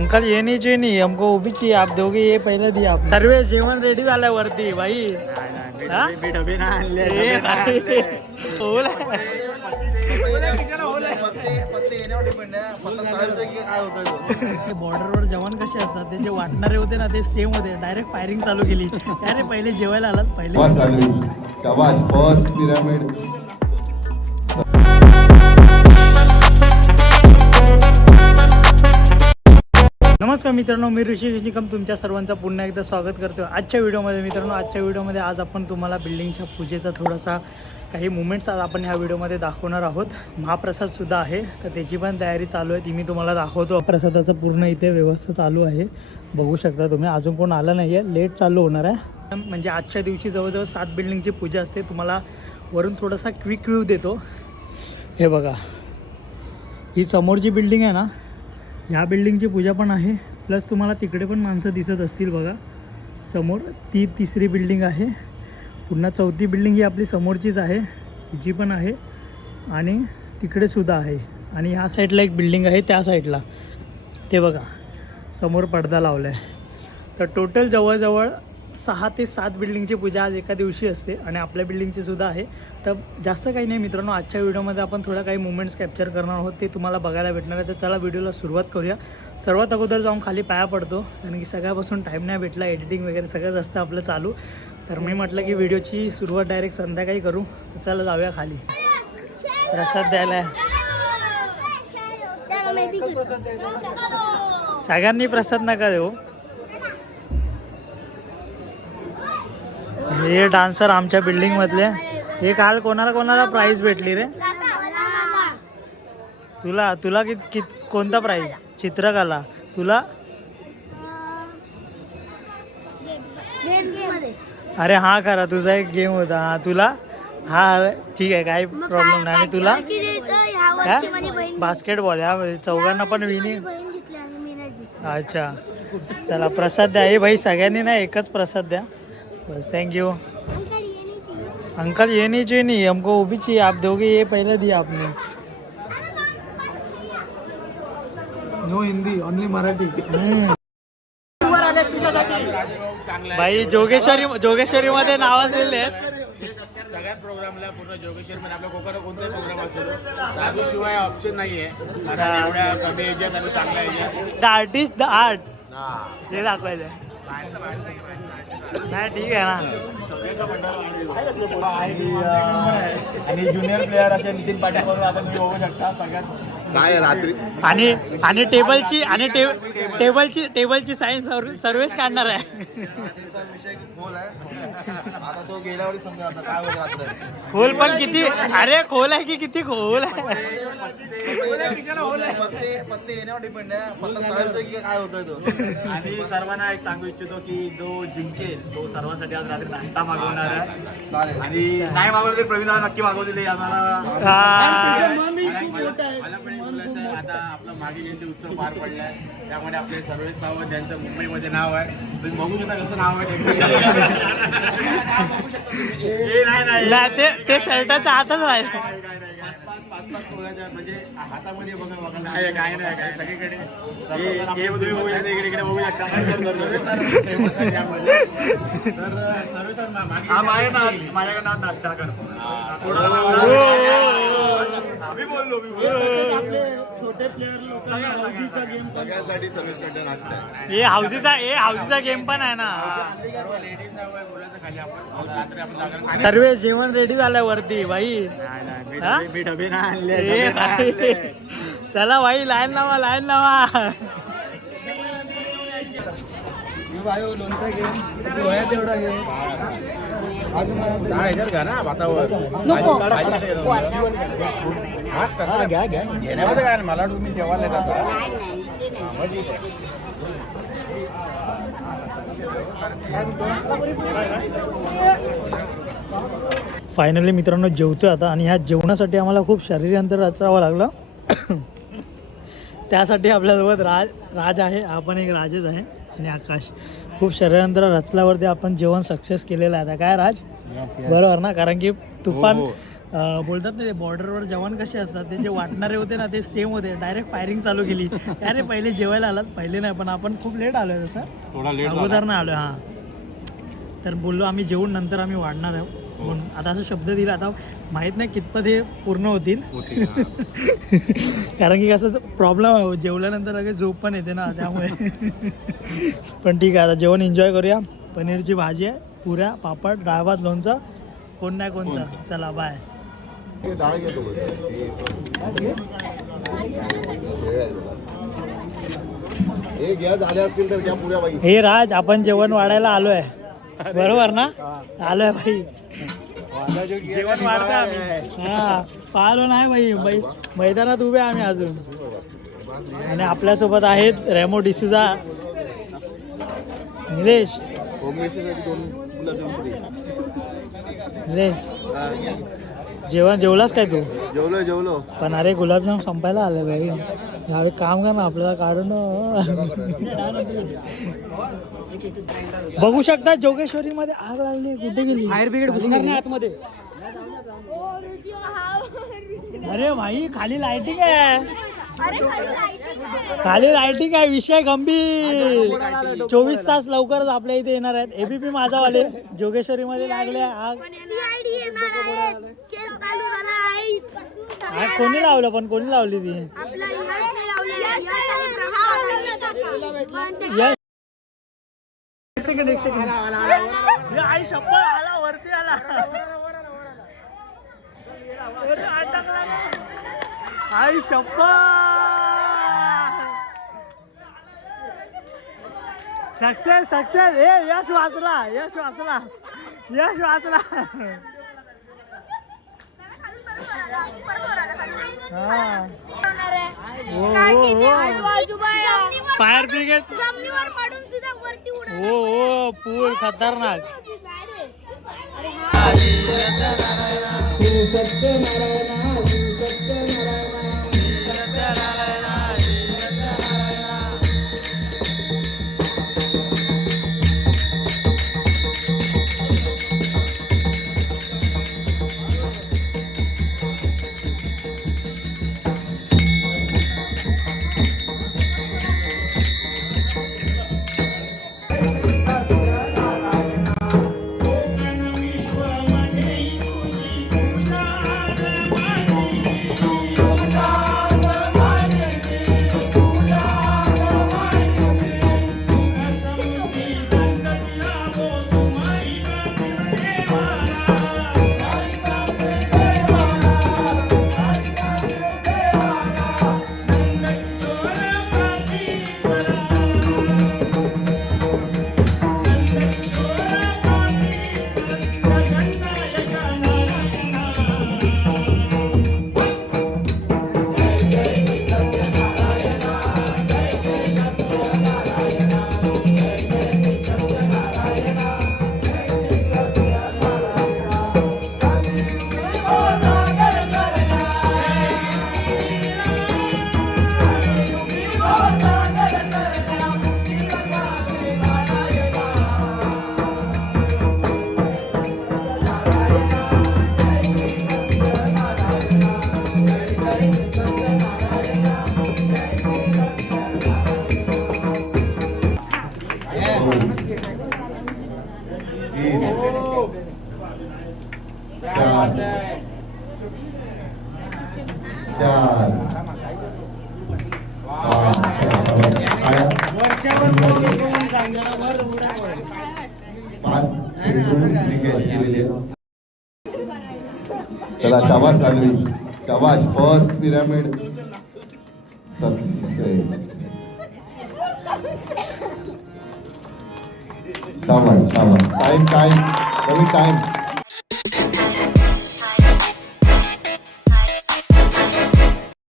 Uncle ये नहीं चाहिए नहीं, हमको वो भी चाहिए, आप दोगे ये पहले दिया आप। सर्वे जेवण रेडी झालंय वरती भाई। हा? ए भाई, होल आहे. बॉर्डरवर जवान कसे असतात, ते जे वाटणारे होते ना ते सेम होते, डायरेक्ट फायरिंग चालू केली. अरे पहिले जेवायला आलात पहिले. शाबाश फर्स्ट पिरामिड. नमस्कार मित्रांनो, मी ऋषिकेश निकम तुमच्या सर्वांचं पुन्हा एकदा स्वागत करतो आजच्या व्हिडिओमध्ये. मित्रांनो, आजच्या व्हिडिओमध्ये आज आपण तुम्हाला बिल्डिंगच्या पूजेचा थोडासा काही मुमेंट्स आज आपण ह्या व्हिडिओमध्ये दाखवणार आहोत. महाप्रसादसुद्धा आहे, तर त्याची पण तयारी चालू आहे, ती मी तुम्हाला दाखवतो. प्रसादाचं पूर्ण इथे व्यवस्था चालू आहे, बघू शकता तुम्ही. अजून कोण आलं नाही आहे, लेट चालू होणार आहे. म्हणजे आजच्या दिवशी जवळजवळ 7 बिल्डिंगची पूजा असते. तुम्हाला वरून थोडासा क्विक व्ह्यू देतो. हे बघा, ही समोरची बिल्डिंग आहे ना, ह्या बिल्डिंगची पूजा पण आहे. प्लस तुम्हाला तिकडे पण माणसं दिसत असतील बघा समोर. ती तिसरी बिल्डिंग आहे. पुन्हा चौथी बिल्डिंग ही आपली समोरचीच आहे, हिची पण आहे आणि तिकडे सुद्धा आहे. आणि ह्या साईडला एक बिल्डिंग आहे, त्या साईडला ते बघा समोर पडदा लावला आहे. तर टोटल जवळजवळ 6 ते 7 बिल्डिंगची पूजा आज एका दिवशी असते आणि आपल्या बिल्डिंगची सुद्धा आहे. तर जास्त काही नाही मित्रांनो, आजच्या व्हिडिओमध्ये आपण थोडं काही मुमेंट्स कॅप्चर करणार आहोत, ते तुम्हाला बघायला भेटणार आहे. तर चला व्हिडिओला सुरुवात करूया. सर्वात अगोदर जाऊन खाली पाया पडतो, कारण की सगळ्यापासून टाईम नाही भेटला, एडिटिंग वगैरे सगळंच असतं आपलं चालू. तर मी म्हटलं की व्हिडिओची सुरुवात डायरेक्ट संध्याकाळी करू. तर चला जाऊया खाली. प्रसाद द्यायला सगळ्यांनी प्रसाद नका देऊ. हे डान्सर आमच्या बिल्डिंग मधले. हे काल कोणाला प्राइज भेटली रे? तुला कोणता प्राइज? चित्रकला. तुला? अरे हा खरा तुझा एक गेम होता. हा तुला? हा ठीक आहे, काही प्रॉब्लेम नाही. आणि तुला बास्केटबॉल. या चौघांना पण विनी. अच्छा, त्याला प्रसाद द्या. हे भाई सगळ्यांनी नाही, एकच प्रसाद द्या बस. Thank you uncle. ये नहीं चाहिए नहीं, हमको वो भी चाहिए, आप दोगे ये पहले दिया आपने. No Hindi, only Marathi. भाई जोगेश्वरी मध्ये नाव दिले सगळ्यात प्रोग्रामला पूर्ण जोगेश्वरी मध्ये आपल्या कोकणात कोणताही प्रोग्राम असतो राजू शिवाय ऑप्शन नाहीये. कारण एवढ्या कमी याच्यात आणि चांगल्या याच्यात द आर्टिस्ट द आर्ट हे दाखवायचं नाही. ठीक आहे ना. आणि ज्युनियर प्लेअर असे नितीन पाटील म्हणून आता तुम्ही बघू शकता सगळ्यात काय रात्री आणि टेबलची सायन्स सर्व्हिस काढणार आहे. विषय खोल आहे. आता तो गेल्यावर समजा आता काय होत. खोल पण किती? अरे खोल आहे की किती खोल आहे? पत्ते येण्यावर डिपेंड आहे. पत्ता चालतोय की काय होतोय तो. आणि सर्वांना एक सांगू इच्छितो की जो जिंकेल तो सर्वांसाठी आज रात्री नाश्ता मागवणार आहे. आणि नाही मागवलं तरी प्रवीण नक्की मागवलेले आम्हाला. मला पण एक बोलायचं आहे. आता आपला मागे जयंती उत्सव पार पडलाय, त्यामध्ये आपले सर्वेश सावंत ज्यांचं मुंबईमध्ये नाव आहे, तुम्ही बघू शकता कसं नाव आहे. ते शर्टाच्या हातच आहे. 5-5 तोळ्याच्या म्हणजे हातामध्ये बघा काय नाही काय सगळीकडे तुम्ही बघू शकता, इकडे बघू शकता. तर सर्वेश हा माझ्याकडनं नाश्ता करतो. मी बोललो छोटे प्लेअर लोक सगळ्यांसाठी सर्व्हिस कंटेन नाश्ता आहे. हे हाऊसीचा गेम पण आहे ना. सर्व जेवण रेडी झालंय वरती भाई. मी डबे नाही आणले. ए भाई, चला भाई, लाईन लावा. तेवढा घे. घ्या ना भातावर घ्या घेण्यामध्ये काय मला तुम्ही जेवायला येतात. फायनली मित्रांनो जेवतोय आता. आणि ह्या जेवणासाठी आम्हाला खूप शारीरिक अंतर रचावं लागलं. त्यासाठी आपल्यासोबत राज आहे, आपण एक राजच आहे, आणि आकाश. खूप शरीरांतर रचल्यावरती आपण जेवण सक्सेस केलेलं आहे. आता काय राज, बरोबर ना? कारण की बोलतात ना ते बॉर्डरवर जवान कसे असतात ते जे वाटणारे होते ना ते सेम होते. डायरेक्ट फायरिंग चालू केली. अरे पहिले जेवायला आलात, पहिले नाही पण आपण खूप लेट आलो आहे तसं, थोडा लेट अगोदर नाही आलो. हां तर बोललो आम्ही जेवून नंतर आम्ही वाढणार आहोत म्हणून. आता असं शब्द दिला, आता माहीत नाही कितपत हे पूर्ण होतील. कारण की कसं प्रॉब्लेम आहे जेवल्यानंतर लगेच झोप पण येते ना त्यामुळे. पण ठीक आहे आता जेवण एन्जॉय करूया. पनीरची भाजी आहे, पुऱ्या, पापड, डाळ भात, लोणचं, कोण नाही कोणचं. चला बाय. डाळ घेतो हे घ्या, झाले असतील तर घ्या पुऱ्या बाई. हे राज आपण जेवण वाढायला आलोय बरोबर ना? आलोय भाई जेवण वाढतंय आम्ही. हा पाहिलो नाही भाई मैदानात उभे आम्ही अजून. आणि आपल्यासोबत आहेत रेमो डिसूजा, निलेश. निलेश जेवलास काय तू? जेवलो पण अरे गुलाबजाम संपायला आले भाई. यावेळी काम कर ना आपल्याला, कारण बघू शकता जोगेश्वरी मध्ये आग लागली. कुठे गेली फायर ब्रिगेड? घुसणार नाही आतमध्ये. अरे भाई खाली लाइटिंग आहे, खाली लाइटिंग आहे. विषय गंभीर. 24 तास लवकरच आपल्या इथे येणार आहेत. एबीपी माझावाले जोगेश्वरी मध्ये लागले आग. आग कोणी लावलं? पण कोणी लावली ती? एक सेकंड आई शप्पथ आला वरती आला. आई शप्पथ सक्सेस. ए यश वाचला. फायर ब्रिगेड हो पूल खतरनाक. चला शाबाश रानवी, शाबाश. First pyramid success. शाबाश शाबाश. टाइम कमी टाइम.